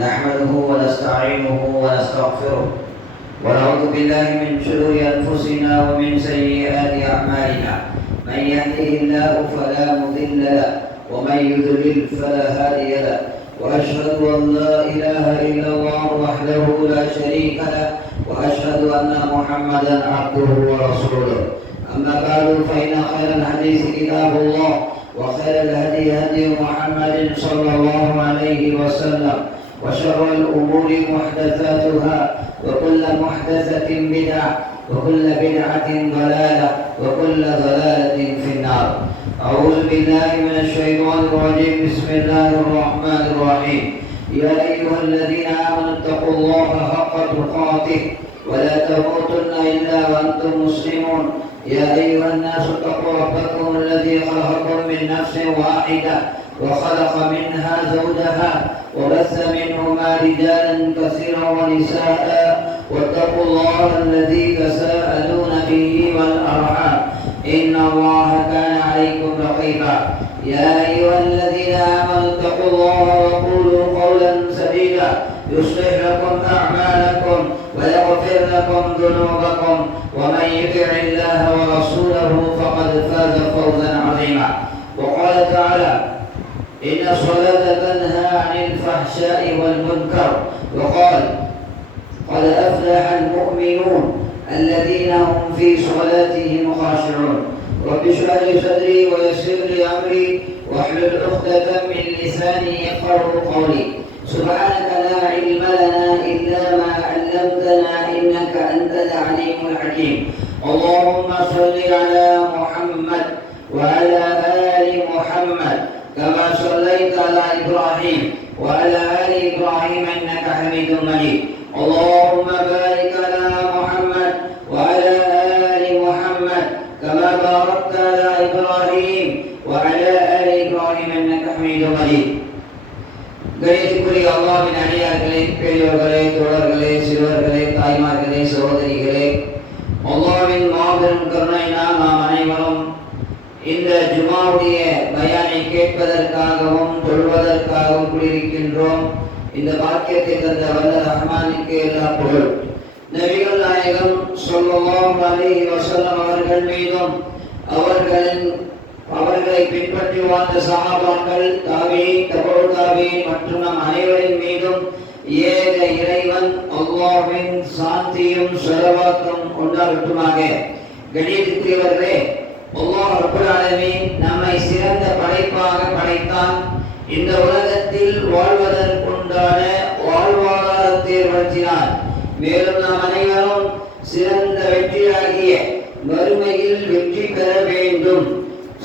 نحمده ونستعينه ونستغفره ونعوذ بالله من شرور أنفسنا ومن سيئات أعمالنا. من يهده الله فلا مضل له ومن يضلل فلا هادي له، وأشهد أن لا إله إلا الله وحده لا شريك له، وأشهد أن محمدا عبده ورسوله. أما بعد، فإن خير الحديث كتاب الله، وخير الهدي هدي محمد صلى الله عليه وسلم، وشر الأمور محدثاتها، وكل محدثة بدعة، وكل بدعة ضلالة، وكل ضلالة في النار. أعوذ بالله من الشيطان الرجيم. بسم الله الرحمن الرحيم. يا أيها الذين آمنوا اتقوا الله حق تقاته ولا تموتن إلا وأنتم مسلمون. يا أيها الناس اتقوا ربكم الذي خلقكم من نفس واحدة وخلق منها زوجها وبث منهما رجالا كثيرا ونساء، واتقوا الله الذي تساءلون به والأرحام إن الله كان عليكم رقيبا. يا أيها الذين آمنوا اتقوا الله وقولوا قولا سديدا يصلح لكم أعمالكم ويغفر لكم ذنوبكم، ومن يطع الله ورسوله فقد فاز فوزا عظيما. وقال تعالى: إن الصلاة تنهى عن الفحشاء والمنكر. وقال: قد أفلح المؤمنون الذين هم في صلاتهم خاشعون. رب اشرح لي صدري ويسر لي أمري واحلل عقدة من لساني يفقهوا قولي. سبحانك لا علم لنا إلا ما علمتنا إنك أنت العليم الحكيم. اللهم صل على محمد وعلى آل محمد كما صليت على إبراهيم وعلى آل إبراهيم إنك حميد مجيد. اللهم بارك على محمد وعلى آل محمد كما باركت على إبراهيم وعلى آل إبراهيم إنك حميد مجيد. கணிதக்குரிய அல்லாஹ்வின் அடியார்களே, பெரியோர்களே, தோழர்களே, சிறுவர்களே, தாய்மார்களே, சகோதரிகளே, அல்லாஹ்வின் மாபெரும் கருணையினால் நாம் அனைவரும் இந்த ஜுமாவுடைய பயானை கேட்பதற்காகவும் தொழுவதற்காகவும் கூடியிருக்கின்றோம். இந்த பாக்கியத்தை தந்த வல்ல ரஹ்மானுக்கு எல்லா புகழ். நபிகள் நாயகம் ஸல்லல்லாஹு அலைஹி வஸல்லம் அவர்கள் மீதும் அவர்களை பின்பற்றி வாழ்ந்த சஹாபாக்கள், தாபீன், தபூ தாபீன் மற்றும் நம் அனைவரின் மீதும் ஏக இறைவன் அல்லாஹ்வின் சாந்தியும் ஸலவாத்தும் உண்டாகட்டுமாக. கணிதக்குரியவர்களே, அல்லாஹ் ரப்பல் ஆலமீன் நம்மை சிறந்த படைப்பாக படைத்தான். இந்த உலகத்தில் வாழ்வதற்குண்டான வாழ்வாதாரத்தை ஏற்படுத்தினார். மேலும் நாம் அனைவரும் சிறந்த வெற்றியாகிய மறுமையில் வெற்றி பெற வேண்டும்,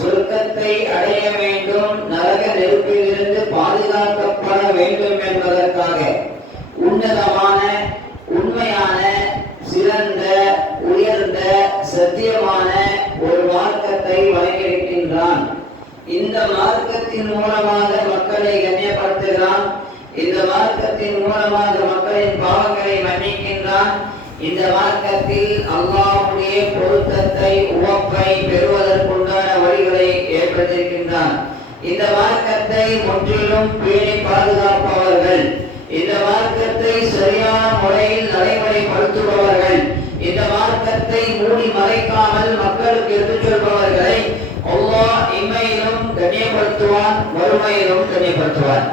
சொர்க்கத்தை அடைய வேண்டும், நரக நெருப்பில் இருந்து பாதுகாக்கப்பட வேண்டும் என்பதற்காக உன்னதமான, உண்மையான, சிறந்த, உயர்ந்த, சத்தியமான ஒரு மார்க்கத்தை வழங்கியிருக்கின்றான். இந்த மார்க்கத்தின் மூலமாக மக்களை கண்ணியப்படுத்துகிறான். இந்த மார்க்கத்தின் மூலமாக மக்களின் பாவங்களை மன்னிக்கின்றான். இந்த மார்க்கத்தில் அல்லாஹ்வுடைய பொருத்தத்தை, உவப்பை பெறுவதற்குண்டான வழிகளை ஏற்படுத்தியிருக்கின்றான். இந்த மார்க்கத்தை முற்றிலும் பேணி பாதுகாப்பவர்கள், இந்த மார்க்கத்தை சரியான முறையில் நடைமுறைப்படுத்துபவர்கள், இந்த மார்க்கத்தை மூடி மறைக்காமல் மக்களுக்கு எடுத்துச் சொல்பவர்களை அல்லாஹ் இம்மையிலும் கண்ணியப்படுத்துவான், மறுமையிலும் கண்ணியப்படுத்துவான்.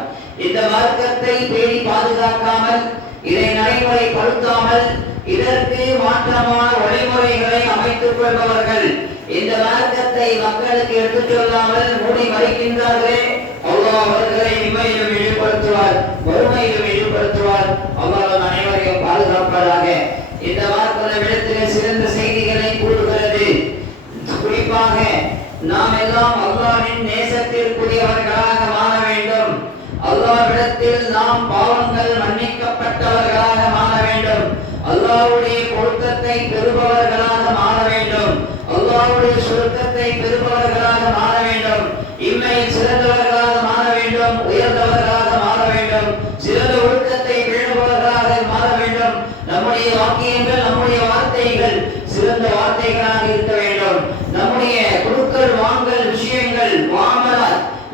இந்த மார்க்கத்தை பேணி பாதுகாக்காமல், இதை நடைமுறைப்படுத்தாமல், இதற்கு மாற்றமான வழிமுறைகளை அமைத்துக் கொள்பவர்கள், இந்த மார்க்கத்தை மக்களுக்கு எடுத்துச் சொல்லாமல் மூடி மறைக்கின்றார்களே, அல்லாஹ் அவர்களை இம்மையிலும் இழிவுபடுத்துவார், மறுமையிலும் இழிவுபடுத்துவார். அல்லாஹ் அனைவரையும் பாதுகாப்பதாக. இந்த மார்க்கத்திலே சிறந்த செய்திகளை கூறுகிறது. குறிப்பாக நாம் எல்லாம் அல்லாஹ்வின் நேசத்திற்குரியவர்களாக மாற வேண்டும். அல்லாஹ்விடத்தில் நாம் பாவங்கள் மன்னிக்கப்பட்டவர்களாக மாற வேண்டும். அல்லாஹ்வுடைய பொருத்தத்தை பெறுபவர்களாக மாற வேண்டும். அல்லாஹ்வுடைய சொர்க்கத்தை பெறுபவர்களாக மாற வேண்டும். இம்மையில் சிறந்தவர்களாக மாற வேண்டும், உயர்ந்தவர்களாக மாற வேண்டும், சிறந்த ஒழுக்கத்தை பேணுபவர்களாக மாற வேண்டும். நம்முடைய வாக்கியங்கள், நம்முடைய வார்த்தைகள் சிறந்த வார்த்தைகளாக இருக்க வேண்டும். நம்முடைய குடுக்கல் வாங்கல் விஷயங்கள்,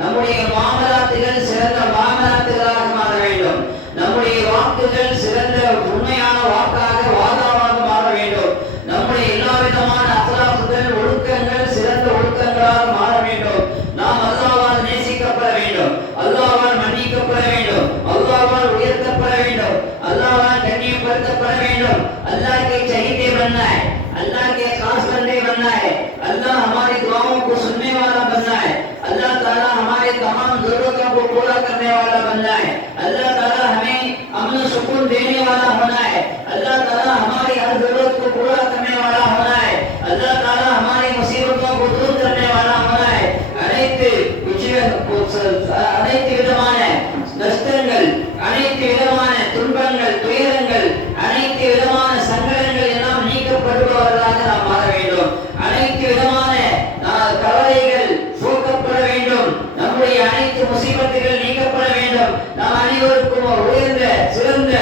நம்முடைய மாமலாத்துகள் சிறந்த மாமலாத்துகளாக மாற வேண்டும். நம்முடைய अल्लाह ताला हमारी हर जरूरत को पूरा करने वाला होना है। अल्लाह ताला हमारी मुसीबतों को दूर करने वाला होना है। அனைத்து விதமான நஷ்டங்கள், அனைத்து விதமான துன்பங்கள், துயரங்கள், அனைத்து விதமான சங்கடங்கள் எல்லாம் நீக்கப்படுபவர்களாக நாம் மாற வேண்டும். அனைத்து விதமான கவலைகள் போக்கப்பட வேண்டும். நம்முடைய அனைத்து முசீபத்துகள் நீக்கப்பட வேண்டும். நாம் அனைவருக்கும் உயர்ந்த சிறந்த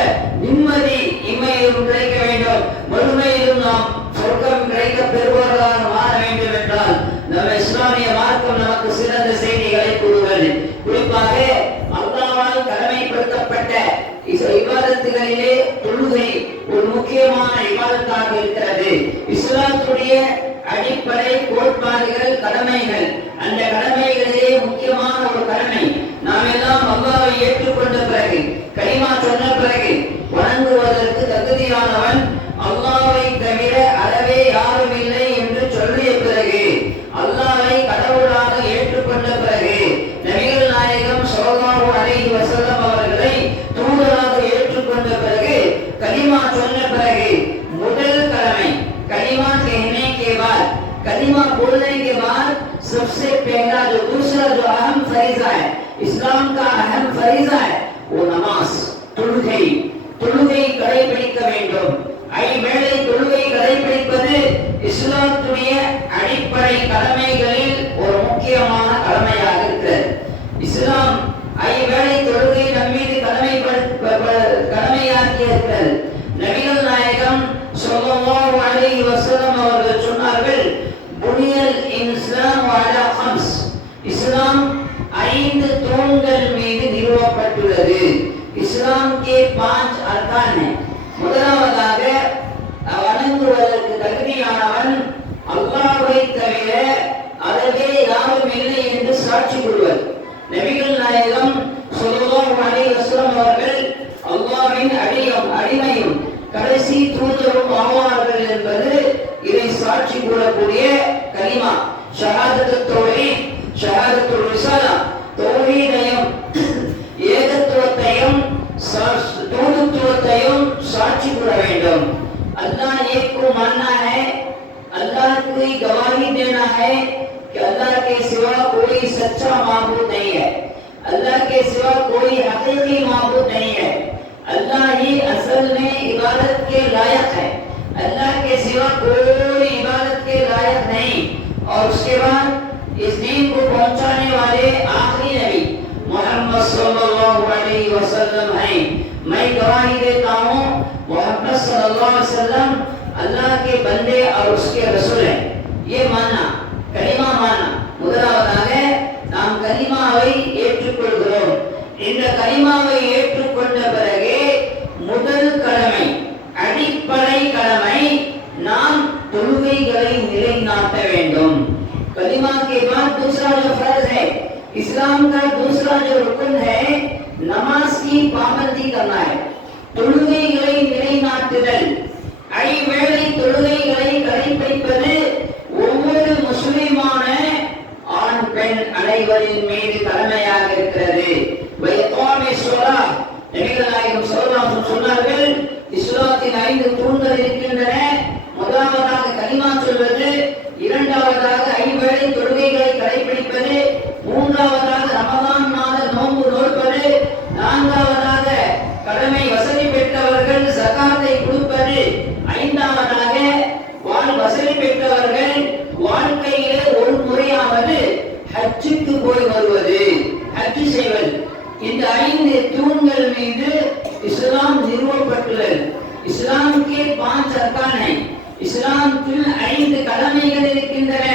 நிம்மதி இம்மையிலும் கிடைக்க வேண்டும். மறுமையிலும் நாம் சொர்க்கம் கிடைக்க பெறுபவர்களாக மாற வேண்டும் என்றால் நம்ம இஸ்லாமிய மார்க்கம் நமக்கு சிறந்த செய்திகளை கூறுகிறது. குறிப்பாக அல்லாஹ்வால் கடமைப்படுத்தப்பட்ட இபாதத்துகளிலே தொழுகை ஒரு முக்கியமான இபாதத்தாக இருக்கிறது. இஸ்லாத்துடைய அடிப்படை கோட்பாடுகள், கடமைகள். அந்த கடமைகளிலே முக்கியமான ஒரு கடமை, நாம் எல்லாம் அல்லாஹ்வை ஏற்றுக்கொண்ட பிறகு, கலிமா சொன்ன பிறகு, வணங்குவதற்கு தகுதியானவன் அல்லாஹ்வை தவிர அறவே யாரும் இல்லை என்று சொல்லிய பிறகு, அல்லாஹ்வை கடவுளாக ஏற்றுக்கொண்ட பிறகு, நபிகள் நாயகம் ஸல்லல்லாஹு அலைஹி வஸல்லம் அவர்களை தூதராக ஏற்றுக்கொண்ட பிறகு, கலிமா சொன்ன பிறகு, முதல் கடமை कलिमा कहने के बाद, कलिमा बोलने के बाद सबसे पहला जो दूसरा जो अहम फरीजा है, इस्लाम का अहम फरीजा है, वो नमाज, தொழுகை. தொழுகை கடைபிடிக்க வேண்டும். ஐவேளை தொழுகை கடைபிடிப்பது இஸ்லாத்துடைய அடிப்படை கடமைகளில் ஒரு முக்கியமான கடமையாக இருக்கிறது. இஸ்லாம் ஐவேளை தொழுகை நம்மீது கடமையாக்கி இருக்கிறது. நபிகள் நாயகம் ஸல்லல்லாஹு அலைஹி வஸல்லம் அவர்கள் சொன்னார்கள், புனியல் இஸ்லாம் அலா ஹம்ஸ், இஸ்லாம் 5 தூண்கள் மீது நிறுவப்பட்டுள்ளது. இஸ்லாம் के 5 அர்கான் है. முதலாவதாக வணங்குவதற்கு தகுதியானவன் அல்லாஹ்வை தவிர அறவே யாரும் இல்லை என்று சாட்சி கூறுவர். நபிகள் நாயகம் ஸல்லல்லாஹு அலைஹி வஸல்லம் அவர்கள் அல்லாஹ்வின் அடிமையும் கடைசி தூதரும் ஆவார்கள் என்பது இதை சாட்சி கூறக்கூடிய கலிமா. ஷஹாதத்துத் தௌஹீத், ஷஹாதத்துல் ரிசாலா, தௌஹீதையும் ஏகத்துவத்தையும் தூதுத்துவத்தையும் சாட்சி கூற வேண்டும். अल्लाह एक को मानना है, अल्लाह की गवाही देना है कि अल्लाह के सिवा कोई सच्चा माबूद नहीं है, अल्लाह के सिवा कोई हकीकी माबूद नहीं है, अल्लाह ही असल में इबादत के लायक है, अल्लाह के सिवा कोई इबादत के लायक नहीं। और उसके बाद इस दीन को पहुंचाने वाले आखिरी नबी मोहम्मद सल्लल्लाहु अलैहि वसल्लम हैं। मैं गवाही देता हूँ मोहम्मद सल्लल्लाहु अलैहि वसल्लम अल्लाह के बंदे और उसके रसूल हैं। ये मानना, कलिमा मानना. முதலாவதாக நாம் கலிமாவை ஏற்றுக்கொள்கிறோம். இந்த கலிமாவை ஏற்றுக்கொண்ட பிறகு முதல் கடமை, அடிப்படை கடமை, நாம் தொழுகைகளை நிலைநாட்ட வேண்டும். कलिमा के बाद दूसरा जो फर्ज है, इस्लाम का दूसरा जो रुकन है, नमाज की पाबंदी करना है. தொழுகைகளை நிலைநாட்டுதல். ஐவேளை தொழுகைகளை கடைபிடிப்பது ஒவ்வொரு முஸ்லிமான ஆண் பெண் அனைவரின் மீது கடமையாக இருக்கிறது. வைகாமி ஸலா, நபிகள் நாயகம் ஸல்லல்லாஹு அலைஹி வஸல்லம் சொன்னார்கள், இஸ்லாத்தின் 5 தூண்கள் இருக்கின்றன. முதலாவதாக கலிமா சொல்வது, இரண்டாவதாக ஐவேளை தொழுகைகளை கடைபிடிப்பது, மூன்றாவதாக ரமலான் மாத நோன்பு நோற்பது, நான்காவதாக கடமை வசதி பெற்றவர்கள் ஜகாத்தை கொடுப்பது, ஐந்தாவதாக வசதி பெற்றவர்கள் வாழ்க்கையிலே ஒரு முறையாவது ஹஜ்ஜுக்கு போய் வருவது, ஹஜ் செய்வது. இந்த 5 தூண்கள் மீது இஸ்லாம் நிறுவப்பட்டுள்ளது. இஸ்லாம் के 5 अरकान हैं. இஸ்லாத்தில் 5 கடமைகள் இருக்கின்றன.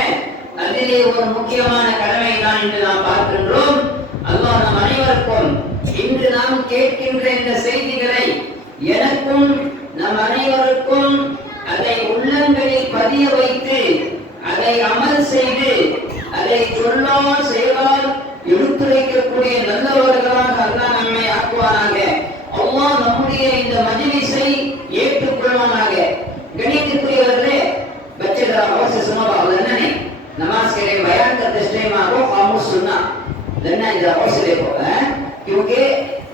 அதிலே ஒரு முக்கியமான கடமை தான் இன்று நாம் பார்க்கின்றோம். அல்லாஹ் நம் அனைவருக்கும் இன்று நாம் கேட்கின்ற இந்த செய்திகளை எனக்கும் நம் அனைவருக்கும் அதை உள்ளங்களில் பதிய வைத்து அதை அமல் செய்து அதை சொல்லால் செயலால் எடுத்துரைக்கக்கூடிய நல்லவர்களாக அல்லாஹ் நம்மை ஆக்குவானாக. அல்லாஹ் நம்முடைய இந்த மஜ்லிஸை ஏற்றுக்கொள்வானாக. गणितप्रियवர்களே, बच्चे जरा गौर से सुनो बाबू ने नमाज के लिए बयान करते टाइम आपको खामोश सुनना लेना, जरा गौर से देखो है, क्योंकि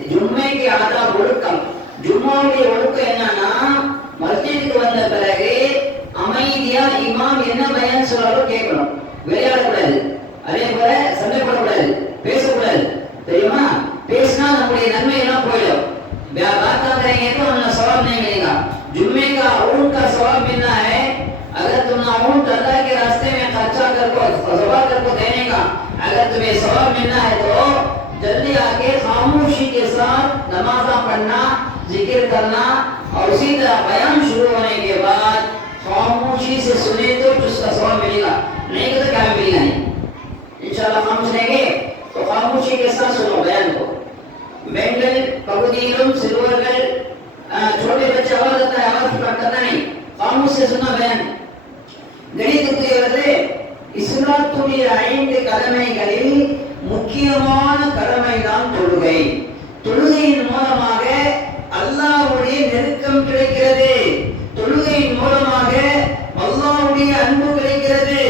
जुम्मे के आधा ஒழுக்கம், जुम्मे के ஒழுக்கம் என்னன்னா வந்த பிறகு அமைதியா இமாம் என்ன பயான் சொல்றாரோ கேட்கணும், விளையாடக்கூடாது. அதே போல சண்டை போடக்கூடாது, பேசக்கூடாது. தெரியுமா? பேசினா நம்முடைய நன்மை எல்லாம் போயிடும். बात करेंगे तो हमें सवाब नहीं मिलेगा। जुम्मे का ऊँट का सवाब मिलना है। अगर तुमने ऊँट अल्लाह के रास्ते में खर्चा करको ज़बा करको देने का अगर तुम्हें सवाब मिलना है तो जल्दी आके खामोशी के साथ नमाज़ा पढ़ना, जिक्र करना और उसी तरह बयान शुरू होने के बाद खामोशी से सुने तो उसका सवाब मिलेगा, नहीं तो क्या मिलेगा नहीं। इंशाअल्लाह हम सुनेंगे तो खामोशी के साथ सुनो बयान को। बेंगल पगुदीलुम सिल्वरगल छोटे बच्चे आवाज आता है, आवाज करना नहीं, खामोश से सुना बयान। கணிதத்துக்குரியவர்களே, இஸ்லாத்துடைய 5 கடமைகளில் முக்கியமான கடமை தான் தொழுகை. தொழுகையின் மூலமாக அல்லாஹ்வுடைய நெருக்கம் கிடைக்கிறது. தொழுகையின் மூலமாக அல்லாஹ்வுடைய அன்பு கிடைக்கிறது.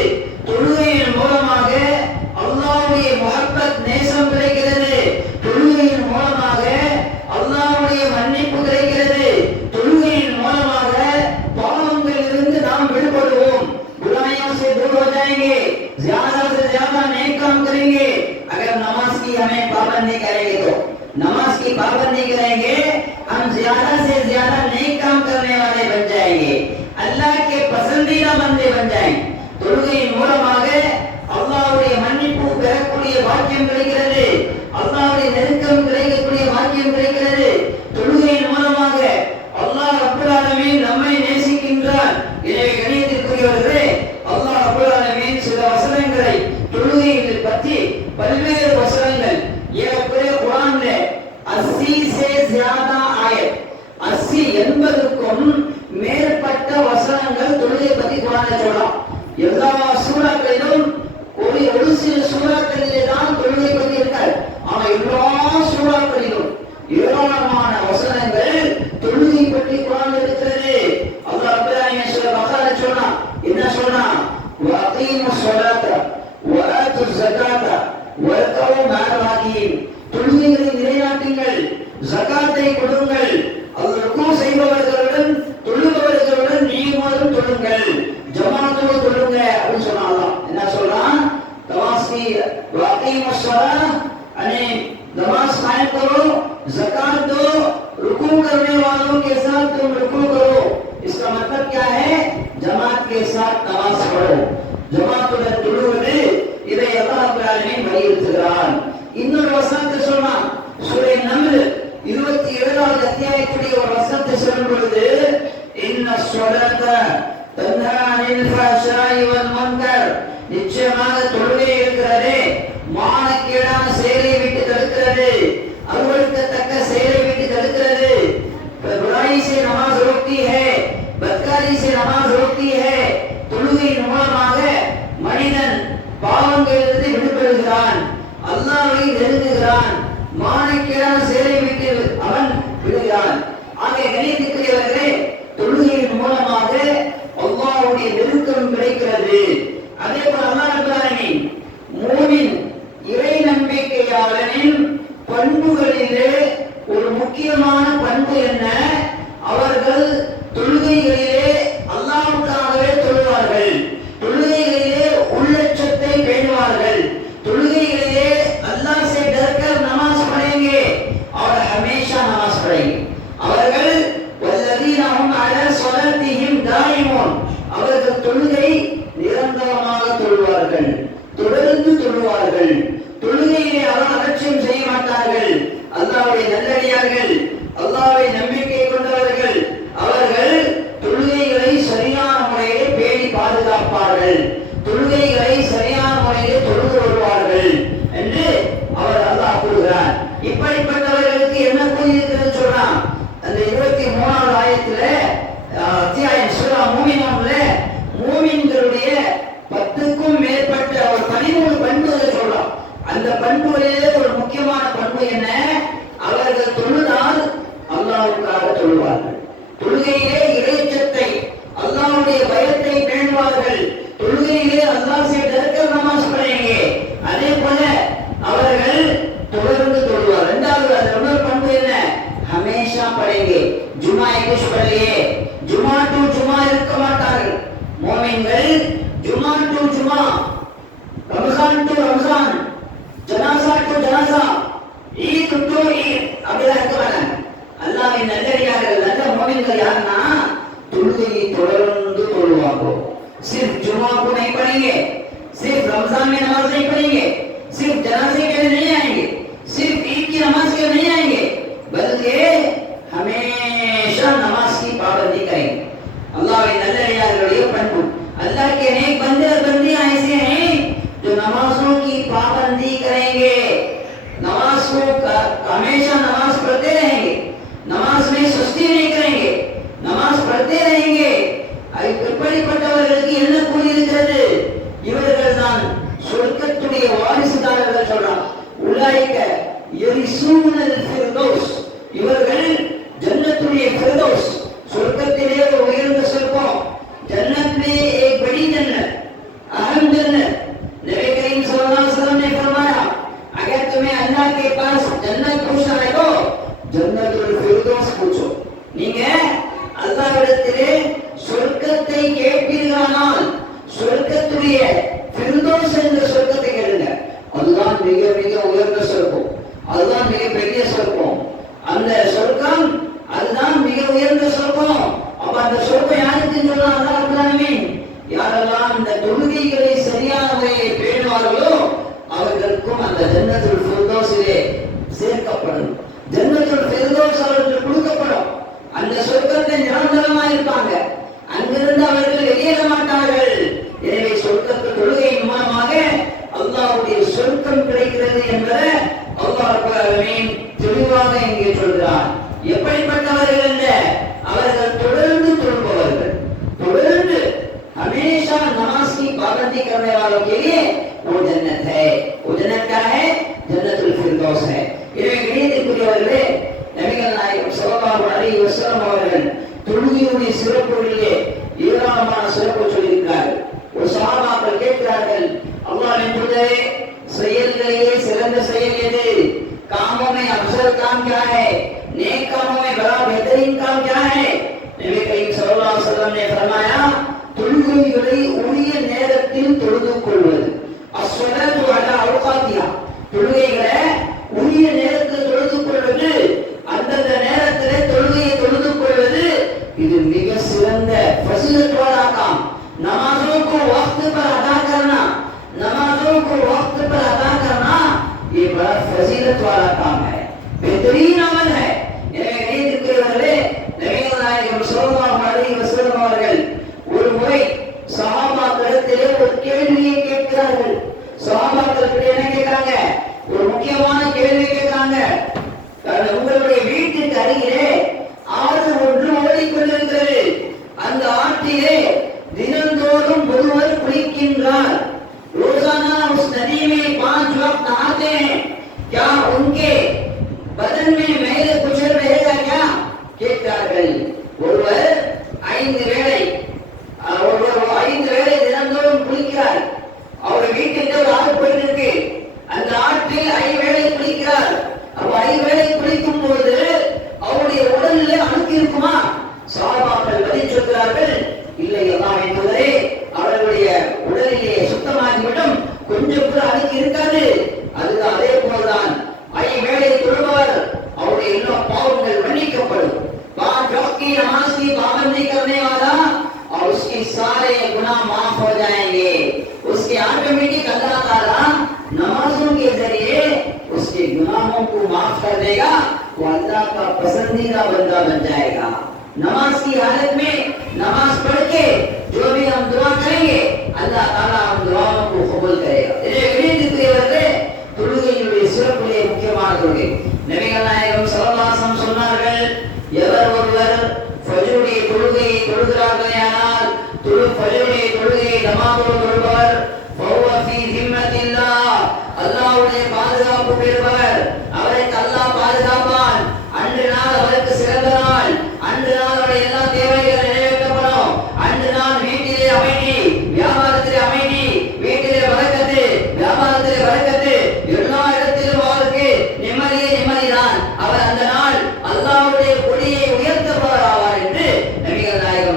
தொழுகையின் மூலமாக அல்லாஹ்வுடைய முஹப்பத் நேசம் கிடைக்கிறது. தொழுகையின் மூலமாக அல்லாஹ்வுடைய மன்னிப்பு கிடைக்கிறது. தொழுகையின் மூலமாக பாவங்களிலிருந்து நாம் விடுபடுவோம், बुराइयों से दूर हो जाएंगे, ज्यादा से ज्यादा नेक काम करेंगे। अगर नमाज की हमें पाबंदी करेंगे तो नमाज की पाबंदी करेंगे, हम ज्यादा से ज्यादा नेक काम करने वाले बन जाएंगे, अल्लाह के पसंदीदा बंदे बन जाएंगे। தொழுகையின் மூலமாக அல்லாஹ்வுடைய மன்னிப்பு பெறக்கூடிய பாக்கியம் கிடைக்கிறது, அல்லாஹ்வுடைய நெருக்கம் கிடைக்கக்கூடிய பாக்கியம் கிடைக்கிறது. தொழுகையின் மூலமாக அல்லாஹ் ரப்பல் ஆலமீன் நம்மை நேசிக்கின்றார். எனவே கணியத்திற்குரியவர்களே, அல்லாஹ் ரப்பல் ஆலமீன் சில வசனங்களை தொழுகையில் பற்றி பல்வேறு வசனங்கள் ஏறக்குறைய குர்ஆன்ல 80 से ज्यादा आयत 80-80க்கும் மேற்பட்ட வசனங்கள் தொழுகை பற்றி குர்ஆன்ல சொல்லலாம். எல்லா சூறாக்களிலும் ஒரு சில சூறாக்களிலே தான் தொழுகை பற்றி இருக்காது. ஆனா எல்லா சூறாக்களிலும் ஏராளமான வசனங்கள் தொழுகை பற்றி குர்ஆன்ல இருக்கிறது. அல்லாஹ் ரப்பல் ஆலமீன் சூரா பக்ரா சொன்னா என்ன சொன்னா, வஅகீமுஸ் ஸலாத வஆத்துஸ் ஸகாத வர்கூ மஅல் தொழுகையை நிலைநாட்டுங்கள், ஜகாத்தை கொடுங்கள், ருக்கு செய்பவர்களுடன் தொழுபவர்களுடன் நீங்களும் தொழுங்கள், ஜமாத்தோடு தொழுங்க அப்படின்னு சொன்னாங்க. என்ன சொல்றான், தவாஸ்கி வஅகீமுஸ் ஸலாத यानी नमाज कायम करो, ज़कात दो, रुकू करने वालों के साथ तुम रुकू करो। इसका मतलब क्या है, जमात के साथ नमाज पढ़ो, जमातुடன் தொழுவது. இதை அல்லாஹ் ரப்பல் ஆலமீன் வலியுறுத்துகிறான். இன்னொரு வசனத்தை சொன்னான், சூரா நம்ல் 27வது அத்தியாயத்துடைய ஒரு வசனத்தை சொல்லும் பொழுது, இன்ன ஸலாத தன்ஹா அனில் ஃபஹ்ஷாஇ வல் முன்கர், நிச்சயமாக தொழுகை இருக்கிறதே மானக்கேடான செயலை விட்டு தடுக்கிறது, அருவருக்கத்தக்க செயலை விட்டு தடுக்கிறது. बुराई से नमाज रोकती है, बदकारी से नमाज रोकती है. தொழுகையின் மூலமாக மனிதன் பாவங்களிலிருந்து விடுபடுகிறான், அல்லாஹ்வை நெருங்குகிறான், மானக்கேடான செயலை விட்டு அவன் விடுகிறான். ஆகிய கணியத்திற்குரியவர்களே, தொழுகையின் மூலமாக அல்லாஹ்வுடைய நெருக்கம் கிடைக்கிறது. அதே போல அல்லாஹ் ரப்பல் ஆலமீன் மூமின் இறை நம்பிக்கையாளனின் பண்புகளிலே ஒரு முக்கியமான பண்பு என்ன, அவர்கள் தொழுகைகளிலே அல்லாஹ்வுக்காகவே தொழுவார்கள், தொழுகைகளிலே உள்ளச்சத்தை பேணுவார்கள், தொழுகைகளிலே அல்லாஹ் से डरकर नमाज पढ़ेंगे और हमेशा नमाज पढ़ेंगे. அவர்கள் वल्लदीन هم على صلاتهم दाइमून, அவர்கள் தொழுகை நிரந்தரமாக தொழுவார்கள், தொடர்ந்து தொழுவார்கள். தொழுகையிலே அவர் அலட்சியம் செய்ய மாட்டார்கள். அல்லாஹ்வுடைய நல்லடியார்கள், அல்லாஹ்வை நம்பிக்கை கொண்டவர்கள், அவர்கள் தொழுகைகளை சரியான முறையிலே பேணி பாதுகாப்பார்கள், தொழுகைகளை சரியான முறையிலே தொழுது வருவார்கள் என்று அவர் அல்லாஹ் கூறுகிறார். இப்படிப்பட்டவர்களுக்கு என்ன கூலி இருக்கிறது சொல்றான். அந்த 23வது ஆயத்துல அத்தியாயம் சூரா மூமினூன்ல மூமின்களுடைய 10க்கும் மேற்பட்ட ஒரு 13 பண்புகளை சொல்றான். அந்த பண்புகளிலே ஒரு முக்கியமான பண்பு என்ன, அவர்கள் தொழுதால் அல்லாஹ்வுக்காக தொழுவார்கள், தொழுகையிலே இறைச்சத்தை அல்லாஹ்வுடைய பயத்தை பேணுவார்கள், தொழுகையிலே அல்லாஹ் से डरकर नमाज पढ़ेंगे. அதே போல அவர்கள் தொடர்ந்து தொழுவார்கள். இரண்டாவது அந்த இன்னொரு பண்பு என்ன, हमेशा पढ़ेंगे. जुमा एक पढ़ लिए, ஜுமா டு ஜுமா இருக்க மாட்டார்கள். மோமின்கள் ஜுமா டு ஜுமா, ரமஸான் டு ரமஸான், ஜனாசா டு ஜனாசா, ஈத் டு ஈத் அப்படிலாம் இருக்க மாட்டாங்க. அல்லாஹ்வின் நல்லடியார்கள், நல்ல மோமின்கள் யாருன்னா தொழுகையை தொடர்ந்து தொழுவாங்க. सिर्फ जुमा को नहीं पढ़ेंगे, सिर्फ रमजान में नमाज नहीं पढ़ेंगे, सिर्फ जनाजे के लिए नहीं आएंगे, सिर्फ ईद की नमाज के लिए नहीं आएंगे, बल्कि हमेशा नमाज की पाबंदी करेंगे. अल्लाह के नल्लड़ियारे पढ़ो. अल्लाह के नेक बंदे और बंदियां ऐसे हैं जो नमाजों की पाबंदी करेंगे, नमाज को हमेशा नमाज पढ़ते रहेंगे, नमाज में सुस्ती नहीं करेंगे, नमाज पढ़ते रहेंगे. இப்படிப்பட்டவர்களுக்கு என்ன கூலி இருக்கிறது? இவர்கள் தான் சொர்க்கத்துடைய வாரிசுதாரர்கள் சொல்றான். உலாயிக யரிசூனல் ஃபிர்தௌஸ், இவர்கள் ஜன்னத்துடைய ஃபிர்தௌஸ், சொர்க்கத்திலே ஒரு உயர்ந்த சொர்க்கம். जन्नत में एक बड़ी जन्नत, अहम जन्नत. नबी करीम सल्लल्लाहु अलैहि वसल्लम ने फरमाया, अगर तुम्हें अल्लाह के पास जन्नत पूछना है तो जन्नतुल फिरदौस पूछो. நீங்க அல்லாஹ்விடத்திலே சொர்க்கத்தை கேட்பீர்களானால் சொர்க்கத்துடைய ஃபிர்தௌஸ் என்ற சொர்க்கத்தை கேளுங்க. அதுதான் மிக மிக உயர்ந்த சொர்க்கம், அதுதான் மிக பெரிய சொர்க்கம். அந்த சொர்க்கம் அதுதான் மிக உயர்ந்த சொர்க்கம். அப்ப அந்த சொர்க்கம் யாருக்கு சொன்னா அல்லாஹ் ரப்பல் ஆலமீன், யாரெல்லாம் இந்த தொழுகைகளை சரியான முறையில் பேணுவார்களோ அவர்களுக்கும் அந்த ஜன்னத்துல் ஃபிர்தௌஸிலே சேர்க்கப்படும். ஜன்னத்துல் ஃபிர்தௌஸ் அவர்களுக்கு கொடுக்கப்படும். அந்த சொர்க்கத்தை நிரந்தரமாக இருப்பாங்க, அங்கிருந்து அவர்கள் வெளியேற மாட்டார்கள். எனவே சொர்க்கத்து தொழுகையின் மூலமாக அல்லாஹ்வுடைய சொர்க்கம் கிடைக்கிறது என்பதை அல்லாஹ் ரப்பல் ஆலமீன் தெளிவாக இங்கே சொல்கிறார். எப்படிப்பட்டவர்கள் என்ற அவர்கள் தொடர்ந்து தொழுபவர்கள், தொடர்ந்து हमेशा नमाज की पाबंदी करने वालों के लिए वो जन्नत है. वो जन्नत क्या है? जन्नतुल फिरदौस है. எனவே கணியத்திற்குரியவர்களே, நபிகள் நாயகம் ஸல்லல்லாஹு அலைஹி வஸல்லம் அவர்கள் தொழுகையுடைய சிறப்புகளிலே ஏராளமான சிறப்பு சொல்லியிருக்கிறார்கள். ஒரு சஹாபாக்கள் கேட்கிறார்கள், அல்லாஹ்வின் தூதரே, செயல்களிலே சிறந்த செயல் எது? कामों में अफजल काम क्या है? नेक कामों में बड़ा बेहतरीन काम क्या है? नबी करीम सल्लल्लाहु अलैहि वसल्लम ने फरमाया, தொழுகைகளை உரிய நேரத்தில் தொழுது கொள்வது. அஸ்ஸலாத்து அலா அவ்காத்திஹா, தொழுகைகளை உரிய நேரத்தில் தொழுது கொள்வது, அந்தந்த நேரத்திலே தொழுகையை தொழுது கொள்வது, இது மிக சிறந்த ஃபஸீலத் वाला काम. नमाजों को वक्त पर अदा करना, नमाजों को वक्त पर अदा करना, ये बड़ा फजीलत वाला काम है, बेहतरीन अमल है. எனவே கணியத்திற்குரியவர்களே, நபிகள் நாயகம் ஸல்லல்லாஹு அலைஹி வஸல்லம் அவர்கள் ஒரு முறை சஹாபாக்களிடத்திலே ஒரு கேள்வியை கேட்கிறார்கள். சஹாபாக்கள் என்ன கேட்கிறாங்க? ஒரு முக்கியமான கேள்வி கேட்கிறாங்க. உங்களுடைய வீட்டுக்கு அருகிலே ஆறு ஒன்று ஓடிக்கொண்டிருக்கிறது, அந்த ஆற்றிலே தினந்தோறும் ஒருவர் குளிக்கின்றார். रोजाना उस नदी में 5 वक्त नहाते हैं, क्या उनके बदन में मैल कुचल रहेगा क्या? கேட்கிறார்கள். ஒருவர் 5 வேளை தினந்தோறும் குளிக்கிறார். அவர் வீட்டில் ஒரு ஆறு போயிட்டு இருக்கு, அந்த ஆற்றில் 5 வேளை குளிக்கிறார். அப்ப 5 வேளை குளிக்கும் போது அவருடைய உடலில் அழுக்கு இருக்குமா? சஹாபாக்கள் பதில் சொல்கிறார்கள், இல்லை அல்லாஹ்வின் தூதரே, அவர்களுடைய உடலிலே சுத்தமாகிவிடும், கொஞ்சம் கூட அழுக்கு இருக்காது. அதுதான் அதே போல்தான் 5 வேளை தொழுபவர் அவருடைய எல்லா பாவங்கள் மன்னிக்கப்படும். 5 वक्त की नमाज की पाबंदी करने वाला और उसके सारे गुनाह माफ हो जाएंगे. उसके ऑटोमेटिक अल्लाह ताला नमाजों के जरिए उसके गुनाहों को माफ कर देगा. वो अल्लाह का पसंदीदा बंदा बन जाएगा. नमाज की हालत में नमाज पढ़ के जो भी हम दुआ करेंगे अल्लाह ताला हम दुआओं को कबूल करेगा. இதுவே தொழுகையினுடைய சிறப்பிலே முக்கியமான தொழுகை. நபிகள் நாயகம் ஸல்லல்லாஹு அலைஹி வஸல்லம் சொன்னார்கள், எவர் ஒருவர் ஃபஜ்ருடைய தொழுகையை தொழுகிறார்களானால், ஃபஜ்ருடைய தொழுகையை ஜமாத்தோடு தொழுபவர், ஃபஹுவ ஃபீ திம்மத்தில்லாஹ், அல்லாஹ்வுடைய பாதுகாப்பு பெறுபவர், அவருக்கு அல்லாஹ் பாதுகாப்பான். அன்று நாள் அவருக்கு சிறந்த நாள், அன்று நாள் அவருடைய எல்லா தேவைகள் நிறைவேற்றப்படும். அன்று நாள் வீட்டிலே அமைதி, வியாபாரத்திலே அமைதி, வீட்டிலே பரக்கத்து, வியாபாரத்திலே பரக்கத்து, எல்லா இடத்திலும் அவருக்கு நிம்மதிதான். அவர் அந்த நாள் அல்லாஹ்வுடைய கொடியை உயர்த்தப்பவர் ஆவார் என்று நபிகள் நாயகம்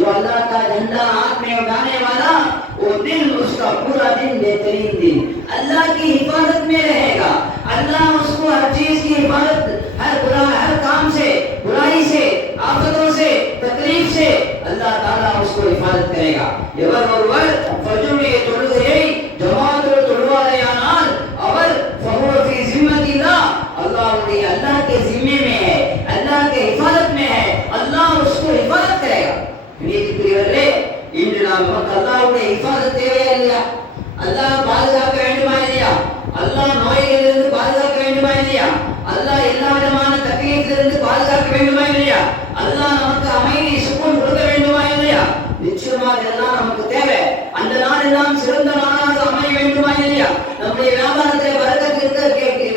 जो अल्लाह का झंडा हाथ में उठाने वाला वो दिन उसका पूरा दिन बेहतरीन दिन अल्लाह की हिफाजत में रहेगा। अल्लाह उसको हर चीज की हिफाजत, हर काम से, बुराई से, आफतों से, तकलीफ से अल्लाह ताला उसको हिफाजत करेगा। எவர் ஒருவர் ஃபஜ்ருடைய தொழுகையை ஜமாஅத்தோடு தொழுவாரேயானால் அவர் ஃபஹுவ ஃபீ ஸிம்மத்தில்லாஹ், अल्लाह के जिम्मे में है, अल्लाह के हिफाजत में है, अल्लाह उसको हिफाजत करेगा। நீதிக்குரியவர்களே, இன்று நாம் அல்லாஹ்வுடைய ஹிஃபாதத் தேவையா இல்லையா? அல்லாஹ் பாதுகாக்க வேண்டுமா இல்லையா? அல்லாஹ் நோய்களிலிருந்து பாதுகாக்க வேண்டுமா இல்லையா? அல்லாஹ் எல்லா விதமான தக்லீஃபிலிருந்து பாதுகாக்க வேண்டுமா இல்லையா? அல்லாஹ் நமக்கு அமைதி சுகூன் கொடுக்க வேண்டுமா இல்லையா? நிச்சயமாக எல்லாம் நமக்கு தேவை. அந்த நாள் எல்லாம் சிறந்த நாளாக அமைய வேண்டுமா இல்லையா? நம்முடைய வியாபாரத்தை வரக்கத்து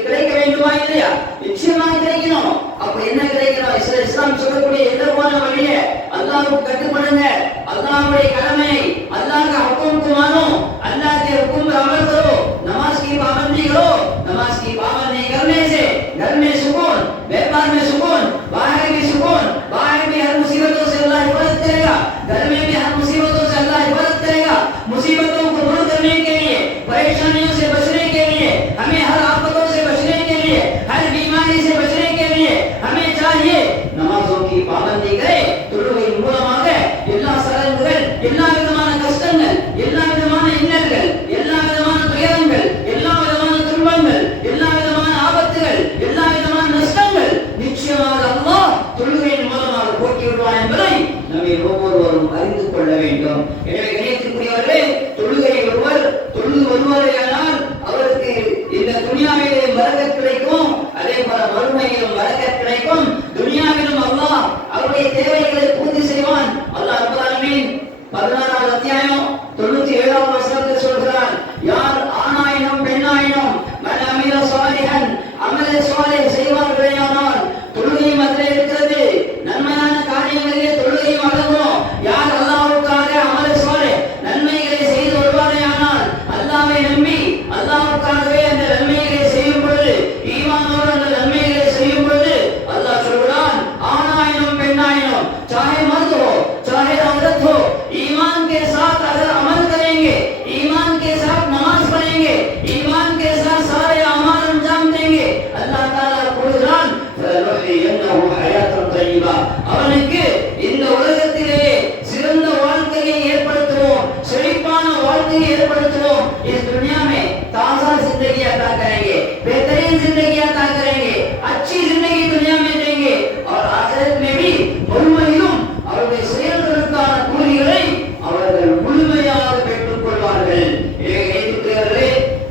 கிடைக்க வேண்டுமா இல்லையா? நிச்சயமாக கிடைக்கணும். அப்ப என்ன கிடைக்கணும்? இஸ்லாம் சொல்லக்கூடிய எதிர்வான வழியை அல்லாஹ்வுக்கு கட்டுப்படுங்க, अल्लाह कलमे अल्लाह का हुक्म को मानो, अल्लाह के हुक्म पर अमल करो, नमाज की पाबंदी करो। नमाज की पाबंदी करने से घर में सुकून, व्यापार में सुकून, बाहर भी सुकून, बाहर भी हर मुसीबतों से अल्लाह हिफाजत करेगा, घर में भी हर मुसीबतों से अल्लाह हिफाजत करेगा। मुसीबतों को दूर करने के लिए, परेशानियों से बचने के लिए, हमें हर आफतों से बचने के लिए, हर बीमारी से बचने के लिए हमें चाहिए नमाजों की पाबंदी करें। தொழுகையின் மூலமாக எல்லா சலன்கள், எல்லா விதமான கஷ்டங்கள், எல்லா விதமான இன்னல்கள், எல்லா விதமான துயரங்கள், எல்லா விதமான துன்பங்கள், எல்லா விதமான ஆபத்துகள், எல்லா விதமான நஷ்டங்கள் நிச்சயமாக அல்லாஹ் தொழுகையின் மூலமாக போக்கி விடுவான் என்பதை நம்மை ஒவ்வொருவரும் அறிந்து கொள்ள வேண்டும். எனவே கணியத்திற்குரியவர்களே, தொழுகை ஒருவர் தொழுது வருவாரேயானால் அவருக்கு இந்த துனியாவிலே பரக்கத் கிடைக்கும், அதே போல மறுமையிலும் பரக்கத் கிடைக்கும். துனியாவிலும் அல்லாஹ் அவருடைய தேவைகளை பூர்த்தி செய்வான். அல்லாஹ் ரப்பல் ஆலமீன் 16வது அத்தியாயம் 97வது வசனத்தில் சொல்கிறான், யார் ஆணாயினும் பெண்ணாயினும் மன் அமில சாலிஹன், அமலே சாலிஹ் செய்வார்களேயானால் தொழுகையும் அதிலே இருக்கிறது, நன்மையான காரியங்களிலே தொழுகையும் அடங்கும். யார் அல்லாஹ்வுக்காக அமலே சாலிஹ் நன்மைகளை செய்து வருவாரேயானால், அல்லாஹ்வை நம்பி அல்லாஹ்வுக்காகவே அந்த நன்மைகளை செய்யும் பொழுது, ஈமானோடு அந்த நன்மைகளை செய்யும் பொழுது அல்லாஹ் சொல்கிறான், ஆணாயினும் பெண்ணாயினும், चाहे मर्द हो चाहे औरत हो, ईमान के साथ अगर अमल करेंगे, ईमान के साथ नमाज पढ़ेंगे, ईमान के साथ सारे अमाल अंजाम देंगे, अल्लाह ताला कुरान फलनुहयिन्नहु हयातन तय्यिबा, அவனுக்கு இந்த உலகத்திலே சிறந்த வாழ்க்கையை ஏற்படுத்துவோம், செழிப்பான வாழ்க்கையை ஏற்படுத்துவோம்। इस दुनिया में ताजा जिंदगी अता करेंगे, बेहतरीन जिंदगी अता करेंगे, अच्छी जिंदगी दुनिया में देंगे और आखिरत में भी முழுமையும் அவருடைய செயல்களுக்கான கூலிகளை அவர்கள் முழுமையாக பெற்றுக் கொள்வார்கள்। எனவே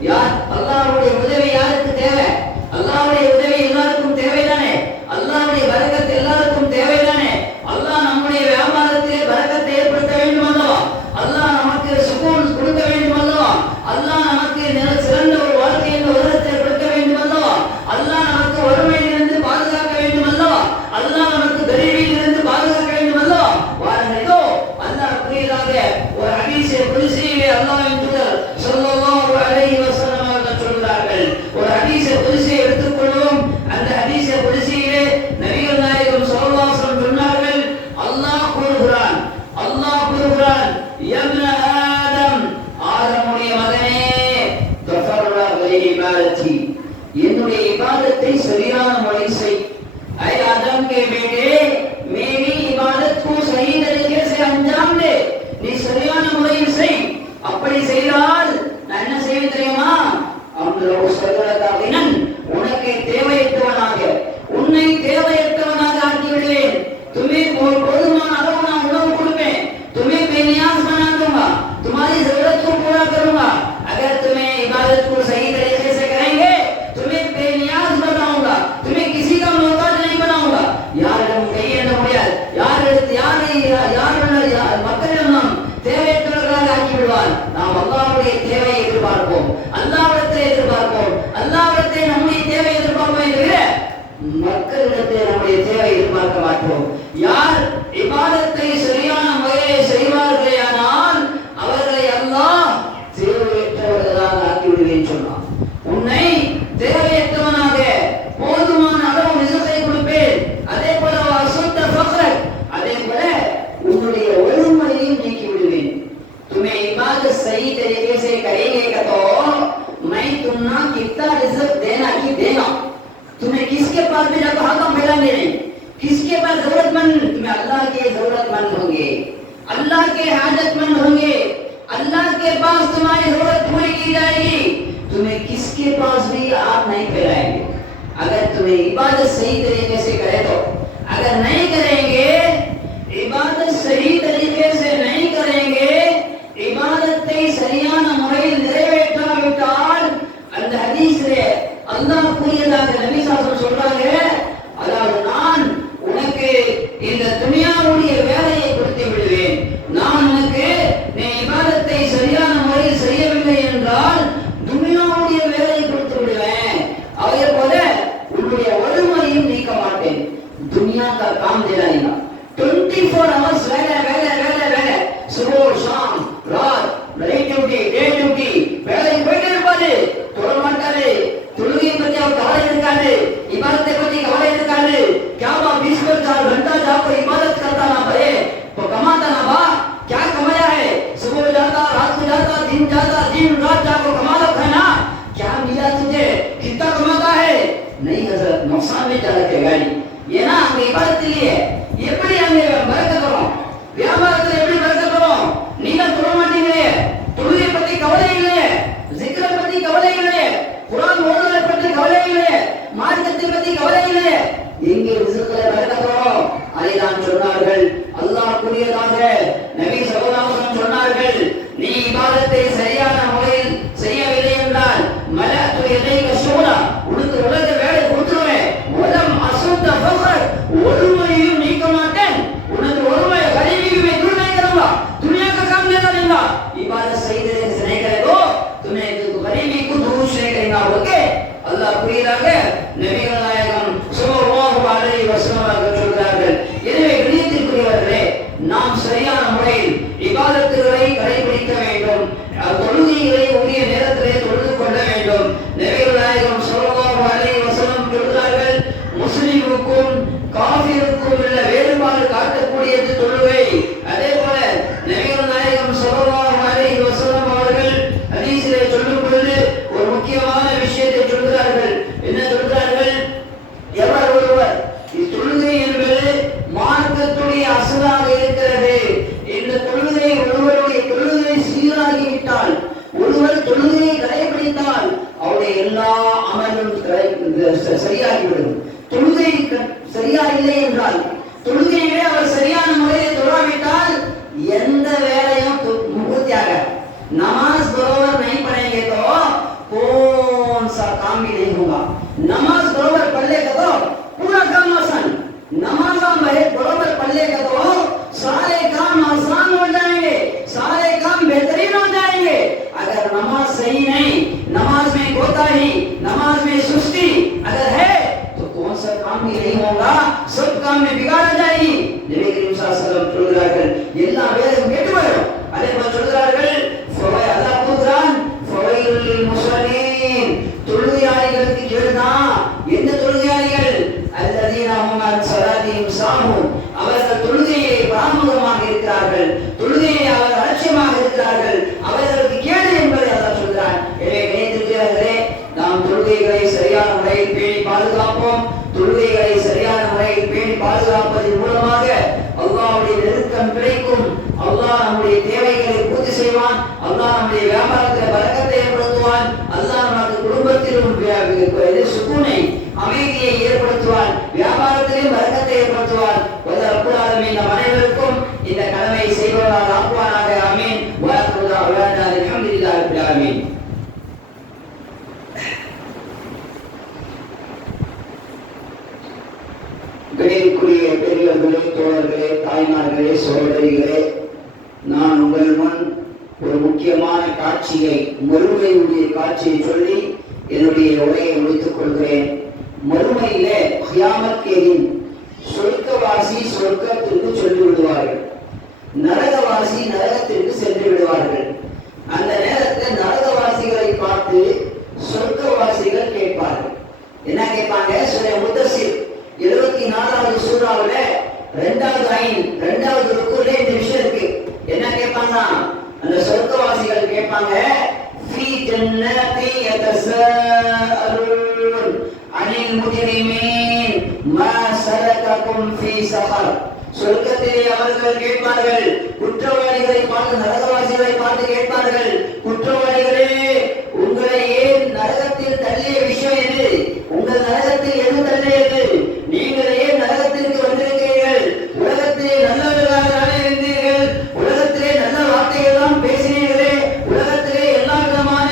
யார் அல்லாஹ்வுடைய உதவி யாருக்கு தேவை? அல்லாஹ்வுடைய உதவி எல்லாருக்கும் தேவைதானே? அல்லாஹ்வுடைய பரக்கத் எல்லாருக்கும் தேவைதானே? அல்லாஹ் நம்முடைய வியாபாரத்திலே பரக்கத்தை ஏற்படுத்த வேண்டும் அல்லவா? அல்லாஹ் நமக்கு சுகூன் கொடுக்க வேண்டும் அல்லவா? அல்லாஹ் நமக்கு சிறந்த ஒரு வாழ்க்கை இந்த உலகத்தை கொடுக்க வேண்டும் அல்லவா? அல்லாஹ் நமக்கு வறுமையிலிருந்து பாதுகாக்க வேண்டும் அல்லவா? அல்லாஹ் நமக்கு கரீபியிலிருந்து பாதுகாக்க வேண்டும் அல்லவா? வாருங்கள், இதோ அல்லாஹ் புதியதாக ஒரு ஹதீஸை குத்ஸியிலே அல்லாஹ்வின் தூதர் ஸல்லல்லாஹு அலைஹி வஸல்லம் அவர்கள் சொல்கிறார்கள். ஒரு ஹதீஸை குத்ஸியை எடுத்துக்கொள்வோம். அந்த ஹதீஸை குத்ஸியிலே நபிகள் நாயகம் ஸல்லல்லாஹு அலைஹி வஸல்லம் சொன்னார்கள், அல்லாஹ் கூறுகிறான், யப்ன ஆதம், ஆதமுடைய மகனே, தஃபர்ரக இபாதத்தி, என்னுடைய இபாதத்தை சரியான முறையில் செய்। ऐ आदम के बेटे, मेरी इबादत को सही तरीके से अंजाम दे, நீ சரியான முறையில் செய்। அப்படி செய்தால் நான் என்ன செய்வேன் தெரியுமா? அம்லோ சகலதாவினன், உனக்கு தேவையற்றவனாக, உன்னை தேவையற்றவனாக ஆக்கி விடுவேன்। तुम्हें போதுமான அளவு நான் உணவு கொடுப்பேன், तुम्हें बेनियाज बना दूंगा। अल्लाह के हाजतमंद होंगे, अल्लाह के पास तुम्हारी जरूरत पूरी की जाएगी, तुम्हें किसके पास भी आप नहीं फैलाएंगे। अगर तुम्हें इबादत सही तरीके से करे तो, अगर नहीं करेंगे, इबादत सही तरीके से नहीं करेंगे, இபாதத்தை சரியான முறையில் நிறைவேற்றாவிட்டால் அந்த ஹதீஸிலே அல்லாஹ் கூறியதாக நபி ஸல்லல்லாஹு சொல்றாங்க, அதாவது நான் உனக்கு இந்த துனியாவுடைய வேலையை கொடுத்து விடுவேன், நான் உனக்கு நீ இபாதத்தை சரியான முறையில் செய்யவில்லை என்றால் துனியாவுடைய வேலையை கொடுத்து விடுவேன், அதே போல உன்னுடைய வறுமையும் நீக்க மாட்டேன்। दुनिया का काम देना नहीं, 24 hours வேலை வேலை வேலை வேலை, சுபஹ் ஷாம் ராத், நைட் டியூட்டி டே டியூட்டி, வேலை போயிட்டே இருப்பாரு, தொழ மாட்டாரு, தொழுகை பத்தி அவர் கவலை இருக்காது, இபாதத்தை பத்தி கவலை இருக்காது। क्या बा 20 घंटा जाकर इबादत करता ना भरे तो कमाता ना बा, क्या कमाया है, सुबह जाता रात को जाता दिन रात जाकर कमा लो है ना, क्या मिला तुझे, कितना कमाता है, नहीं हजरत नुकसान में चला के गाड़ी, ये ना हम इबादत के लिए எப்படி அங்க பரக்கத் வரும், வியாபாரத்துல எப்படி பரக்கத் வரும், நீங்க தொழ மாட்டீங்களே, தொழுகை பத்தி கவலை இல்லையே, zikr பத்தி கவலை இல்லையே, குர்ஆன் ஓதுறத பத்தி கவலை இல்லையே, மார்க்கத்தை பத்தி கவலை இல்லையே, எங்கே ரிஸ்க்ல பரக்கத் வரும்। அதைதான் சொன்னார்கள், அல்லாஹ் கூறியதாக நபி ஸல்லல்லாஹு அலைஹி வஸல்லம் சொன்னார்கள், நீ இபாதத்தை சரியான முறையில் செய்யவில்லை என்றால் மலஅத்து யதைக ஷூரா, உனக்கு உலக வேலை கொடுத்துருவேன், வலம் அசுத்த ஃபக்ர், ஒருமையும் நீக்க மாட்டேன், உனக்கு ஒருமை गरीबी में दूर नहीं करूंगा, दुनिया का काम लेना देगा, इबादत सही तरीके से नहीं करेगा तुम्हें गरीबी को दूर नहीं करेगा। ओके, अल्लाह புரியதாக நபிகள் நாயகம் ஸல்லல்லாஹு அலைஹி வஸல்லம் அவர்கள் சொல்கிறார்கள்। எனவே கண்ணியத்திற்குரியவர்களே, நாம் சரியான முறையில் இபாதத்துகளை கடைபிடிக்க வேண்டும், தொழுகைகளை உரிய நேரத்திலே தொழுது கொள்ள வேண்டும்। நபிகள் நாயகம் ஸல்லல்லாஹு அலைஹி வஸல்லம் சொல்கிறார்கள், முஸ்லிமுக்கும் காஃபிருக்கும் உள்ள வேறுபாடு காட்டக்கூடியது தொழுகை। அதே போல நபிகள் நாயகம் ஸல்லல்லாஹு அலைஹி வஸல்லம் அவர்கள் ஹதீஸிலே சொல்லும் பொழுது ஒரு முக்கியமான விஷயத்தை சொல்கிறார்கள்। என்ன சொல்கிறார்கள், எவர் ஒருவர் தொழுகை என்பது மார்க்கத்துடைய அசலாக இருக்கிறது, இந்த ஒருவருடைய தொழுகை சீராகிவிட்டால், ஒருவர் தொழுகையை கடைபிடித்தால் அவருடைய எல்லா அமலும் சரியாகிவிடும்। தொழுகை சரியா இல்லை என்றால், தொழுகையிலே அவர் சரியான முறையில் தொழாவிட்டால் எந்த வேலையும் பூர்த்தியாக, नमाज बरोबर नहीं पढ़ेंगे तो कौन सा काम भी नहीं होगा। नमाज बरोबर पढ़ लेगा तो पूरा काम आसान, नमाज बरोबर पढ़ लेगा तो सारे काम आसान हो जाएंगे, सारे काम बेहतरीन हो जाएंगे। अगर नमाज सही नहीं, नमाज में कोताही, नमाज में सुस्ती अगर है तो कौन सा काम भी नहीं होगा, सब काम में बिगाड़ जाएगी। नबी करीम सल्लल्लाहु अलैहि वसल्லம் சொல்கிறார்கள், எல்லா வேலையும் கெட்டு போயிடும்। அதே போல சொல்கிறார்கள், அல்லாஹ் கூறுகிறான், ஃபவைலுல் முஸல்லீன், தொழுகையாளிகளுக்கு கேடுதான்। எந்த தொழுகையாளிகள், அல்லதீன ஹும் அன் ஸலாத்திஹிம் சாஹூன், அவர்கள் தொழுகையை பராமுகமாக இருக்கிறார்கள், தொழுகையை அவர்கள் அலட்சியமாக இருக்கிறார்கள், அவர்களுக்கு கேடு என்பதை அல்லாஹ் சொல்கிறான்। எனவே கண்ணியத்திற்குரியவர்களே, நாம் தொழுகைகளை சரியான முறையில் பேணி பாதுகாப்போம்। தொழுகைகளை சரியான முறையில் பேணி பாதுகாப்பதன் மூலமாக அல்லாஹ்வுடைய நெருக்கம் கிடைக்கும், அல்லாஹ் நம்முடைய தேவைகளை பூர்த்தி செய்வான், அல்லாஹ் நம்முடைய வியாபாரத்தில் பரக்கத்தை ஏற்படுத்துவான், அல்லாஹ் நமது குடும்பத்திலும் சுகூனை அமைதியை ஏற்படுத்துவான், வியாபாரத்திலும் பரக்கத்தை ஏற்படுத்துவான்। ரப்பல் ஆலமீன் நம் அனைவருக்கும் இந்த கடமை செய்வதாக ஆக்குவானாக। ஆமீன். வ ஆகிரு தஅவானா அல்ஹம்துலில்லாஹி ரப்பில் ஆலமீன்। கண்ணியத்திற்குரிய பெரியவர்களே, தோழர்களே, தாய்மார்களே, சகோதரிகளே, நான் உங்கள் முன் ஒரு முக்கியமான காட்சியை, மறுமையுடைய காட்சியை சொல்லி என்னுடைய உரையை முடித்துக் கொள்கிறேன்। மறுமையிலே கியாமத்தின் சொர்க்கவாசி சொர்க்கத்திற்கு சென்று விடுவார்கள், நரகவாசி நரகத்திற்கு சென்று விடுவார்கள்। அந்த நேரத்தில் நரகவாசிகளை பார்த்து சொர்க்கவாசிகள் கேட்பார்கள்। என்ன கேட்பாங்க? சூரா முத்தஸிர் 74வது சூராவுல 2வது ருக்குல இந்த விஷயம் இருக்கு। என்ன கேட்பாங்க? அந்த சொர்க்கவாசிகள் கேட்பாங்க, ஃபீ ஜன்னதி யதஸாஅலூன் அனில் முஜ்ரிமீன் மா ஸலககும் ஃபீ ஸகர், சொர்க்கத்திலே அவர்கள் கேட்பார்கள், குற்றவாளிகளை பார்த்து, நரகவாசிகளை பார்த்து கேட்பார்கள், குற்றவாளிகளே உங்களை ஏன் நரகத்தில் தள்ளிய விஷயம் எது? உங்கள் நரகத்தில் எது தள்ளியது? நீங்கள் ஏன் நரகத்திற்கு வந்திருக்கிறீர்கள்? உலகத்திலே நல்லவர்களாக இருந்தீர்கள், உலகத்திலே நல்ல வார்த்தைகள் எல்லாம் பேசினீர்களே, உலகத்திலே எல்லா விதமான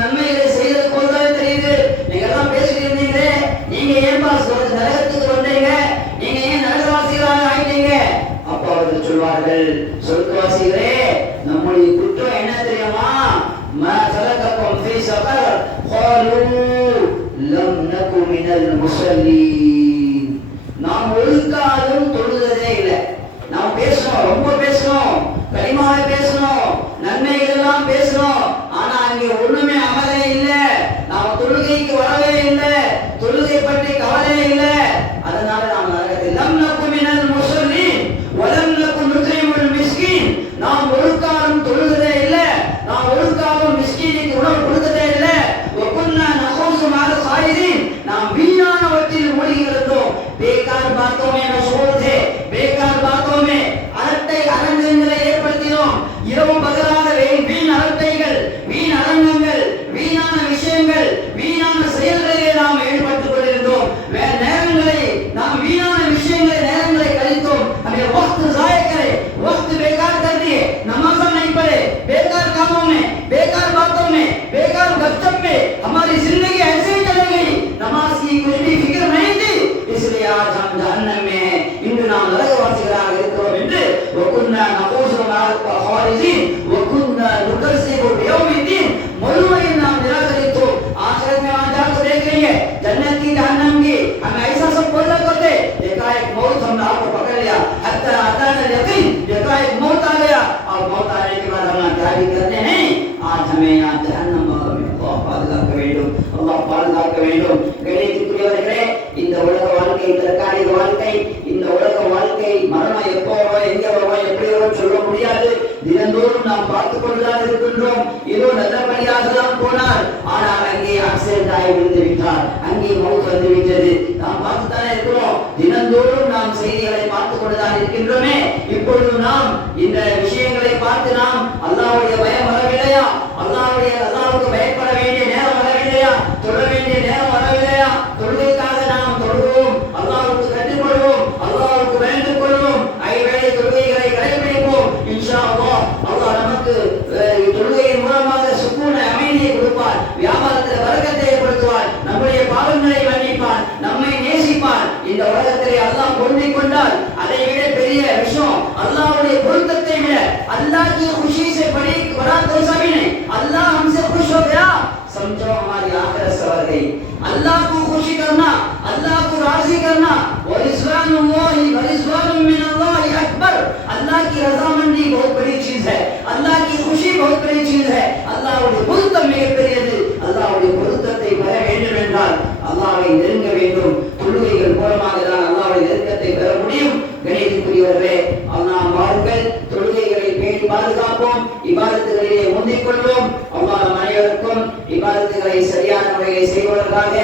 நன்மைகளை செய்தது போல்தான் தெரியுது, நீங்க எல்லாம் பேசிட்டு இருந்தீங்களே, நீங்க ஏன் நரகத்துக்கு வந்தீங்க? நீங்க ஏன் நரகவாசிகளாக ஆயிட்டீங்க? அப்ப அவர்கள் சொல்வார்கள், சொர்க்கவாசிகளே நம்முடைய குற்றம் என்ன தெரியுமா? மா சலகக்கும் ஃபீ ஸகர் قالوا لم نكن من المصلين. நாம் ஒரு காலம் தொழுதே இல்லை. நாம் பேசணும், ரொம்ப பேசணும், கலிமாவை பேசணும், நன்மைகள் எல்லாம் பேசணும், ஆனா அங்கே ஒண்ணுமே அமலே இல்லை. நாம் தொழுகைக்கு வரவே இல்லை, தொழுகை பற்றி கவலையே இல்லை. அதனால நாம் நரகத்தில் லம் நகும் மினல் முஸல்லீன் வலம் நகும் நுத்இமுல் மிஸ்கீன். நாம் ஒரு காலம் தொழுதே இல்லை, நாம் ஒரு காலம் மிஸ்கீனுக்கு உணவு கொடுத்ததே இல்லை. வகுன்னா நஹூசு மஅல் காயிதீன். நாம் வீணானவற்றில் மூழ்கி இருந்தோம். बेकार बातों में मशगूल थे, बेकार बातों में அரட்டை அரங்கங்களை ஏற்படுத்தினோம். இரவு பகலாக வீண் அரட்டைகள், வீண் அரங்கங்கள், வீணான விஷயங்கள், வீணான செயல்களிலே நாம் ஈடுபட்டுக் கொண்டிருந்தோம். நேரங்களை நாம் வீணான விஷயங்களை நேரங்களை கழித்தோம். हमें वक्त जाया करे, वक्त बेकार कर दिए, नमाज नहीं पढ़े, बेकार कामों में, बेकार बातों में, बेकार गपशप में हमारी जिंदगी ऐसे ही चली गई. नमाज की कुछ भी फिक्र नहीं थी, इसलिए आज हम जहन्नम में हैं. இன்று நாம் நரகவாசிகளாக இருக்கிறோம் என்று وكنا نخوض مع الخوارزين وكنا نكذب بيوم الدين. मुल्मुइन नाम निराकरितों. आखिरत में वहां जाकर देख लेंगे जन्नत की जहन्नम की. हम ऐसा सब बोला करते, एकाएक मौत हमने आपको पकड़ लिया, हत्ता अताना यकीन, एकाएक मौत आ गया. और मौत आने के बाद हम क्या भी करते नहीं. आज हमें यहाँ जहन्नम में अल्लाह பாதுகாக்க வேண்டும், அல்லாஹ் பாதுகாக்க வேண்டும். கணியத்துக்குரியவர்களே, இந்த உலக வாழ்க்கை தற்காலிக வாழ்க்கை. இந்த உலக வாழ்க்கை மரணம் எப்போ வரும், எங்க வரும், எப்படி வரும் சொல்ல முடியாது. தினந்தோறும் நாம் பார்த்துக் கொண்டுதான் இருக்கின்றோம். இதோ நல்லபடியாக தான் போனார், ஆனால் அங்கே ஆக்சிடென்ட் ஆகி விழுந்து விட்டார், அங்கே மவுத் வந்து விட்டது. நாம் பார்த்துத்தானே இருக்கிறோம். தினந்தோறும் நாம் செய்திகளை பார்த்துக் கொண்டுதான் இருக்கின்றோமே. இப்பொழுது நாம் இந்த விஷயங்களை பார்த்து நாம் அல்லாஹ்வுடைய பயம் வரவில்லையா? அல்லாஹ்வுக்கு பயப்பட வேண்டிய நேரம் வரவில்லையா? தொழ வேண்டிய நேரம் வரவில்லையா? தொழுகைக்காக நாம் தொழுவோம், அல்லாஹ்வுக்கு கட்டுப்படுவோம், அல்லாஹ்வுக்கு பயந்து கொள்வோம், ஐவேளை தொழுகைகளை கடைபிடிப்போம். இன்ஷா அல்லாஹ் அல்லாஹ் நமக்கு தொழுகையின் மூலமாக சுக்கூன அமைதியை கொடுப்பார், வியாபாரத்தில் பரக்கத்தை ஏற்படுத்துவார், நம்முடைய பாவங்களை மன்னிப்பார், நம்மை நேசிப்பார். இந்த உலகத்திலே அல்லாஹ் பொருந்திக் கொண்டால் அதை விட பெரிய விஷயம் அல்லாஹ்வுடைய பொருத்தத்தை விட अल्लाह की खुशी से बड़ा कोई सा भी नहीं. अल्लाह हमसे खुश हो गया, समझो हमारी आखिरत सवर गई. अल्लाह को खुशी करना, अल्लाह को राजी करना, वरिज़वानुल्लाहि वरिज़वानुम मिनल्लाहि अकबर. अल्लाह की रज़ामंदी बहुत बड़ी चीज है, अल्लाह की खुशी बहुत बड़ी चीज है. அல்லாஹ்வுடைய பொருத்தம் மிகப்பெரியது. அல்லாஹ்வுடைய பொருத்தத்தை பெற வேண்டும் என்றால் அல்லாஹ்வை நெருங்க வேண்டும். தொழுகைகள் மூலமாக தான் அல்லாஹ்வுடைய நெருக்கத்தை பெற முடியும். கணியத்துக்குரியவர்களே, அல்லாஹ் வாருங்கள், தொழுகைகளை பேணி பாதுகாப்போம், இபாதத்துகளிலே முந்திக் கொள்வோம். அல்லாஹ் நம் அனைவருக்கும் இபாதத்துகளை சரியான முறையை செய்வதற்காக,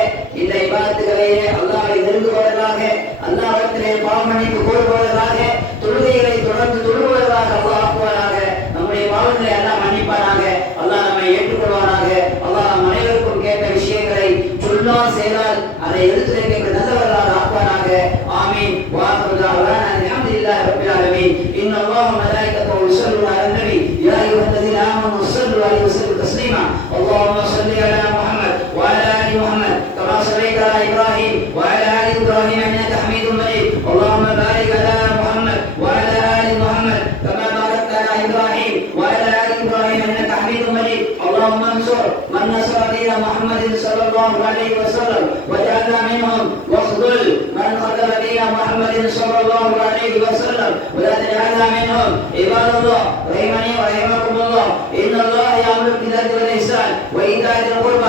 இந்த இபாதத்துகளிலே அல்லாஹ்வை நெருங்குவதற்காக, அல்லாஹ்விடத்திலே பாவ மன்னிப்பு கோருவதற்காக, தொழுகைகளை தொடர்ந்து தொழுவதற்காக அல்லாஹ் ஆக்குவாராக. நம்முடைய பாவங்களை அல்லாஹ் மன்னிப்பாராக, அல்லாஹ் நம்மை ஏற்றுக்கொள்வாராக. அல்லாஹ் நம் அனைவருக்கும் கேட்ட விஷயங்களை சொல்லால் செய்தால் அதை எடுத்து கேட்க நல்லவர்களாக ஆக்குவாராக. ஆமீன். வாஹிரு தஅவானா அல்ஹம்துலில்லாஹி ரப்பில் ஆலமீன். இன்னல்லாஹ மலாயிகத்தஹு யுஸல்லூன அலன் நபி யா அய்யுஹல்லதீன ஆமனூ ஸல்லு அலைஹி வஸல்லிமு தஸ்லீமா. அல்லாஹும்ம ஸல்லி அலா முஹம்மத் வ அலா ஆலி முஹம்மத் கமா ஸல்லைத அலா இப்ராஹீம் வ அலா ஆலி இப்ராஹீம் இன்னக ஹமீதும் மஜீத். அல்லாஹும்ம பாரிக் அலா முஹம்மத் வ அலா ஆலி முஹம்மத் கமா பாரக்த அலா இப்ராஹீம் வ அலா ஆலி இப்ராஹீம் இன்னக ஹமீதும் மஜீத். اللهم انصر من نصر دين محمد صلى الله عليه وسلم واجعلنا منهم، واخذل من خذل دين محمد صلى الله عليه وسلم ولا تجعلنا منهم. عباد الله رحمني ورحمكم الله، ان الله يأمر بالعدل والإحسان وإيتاء ذي القربى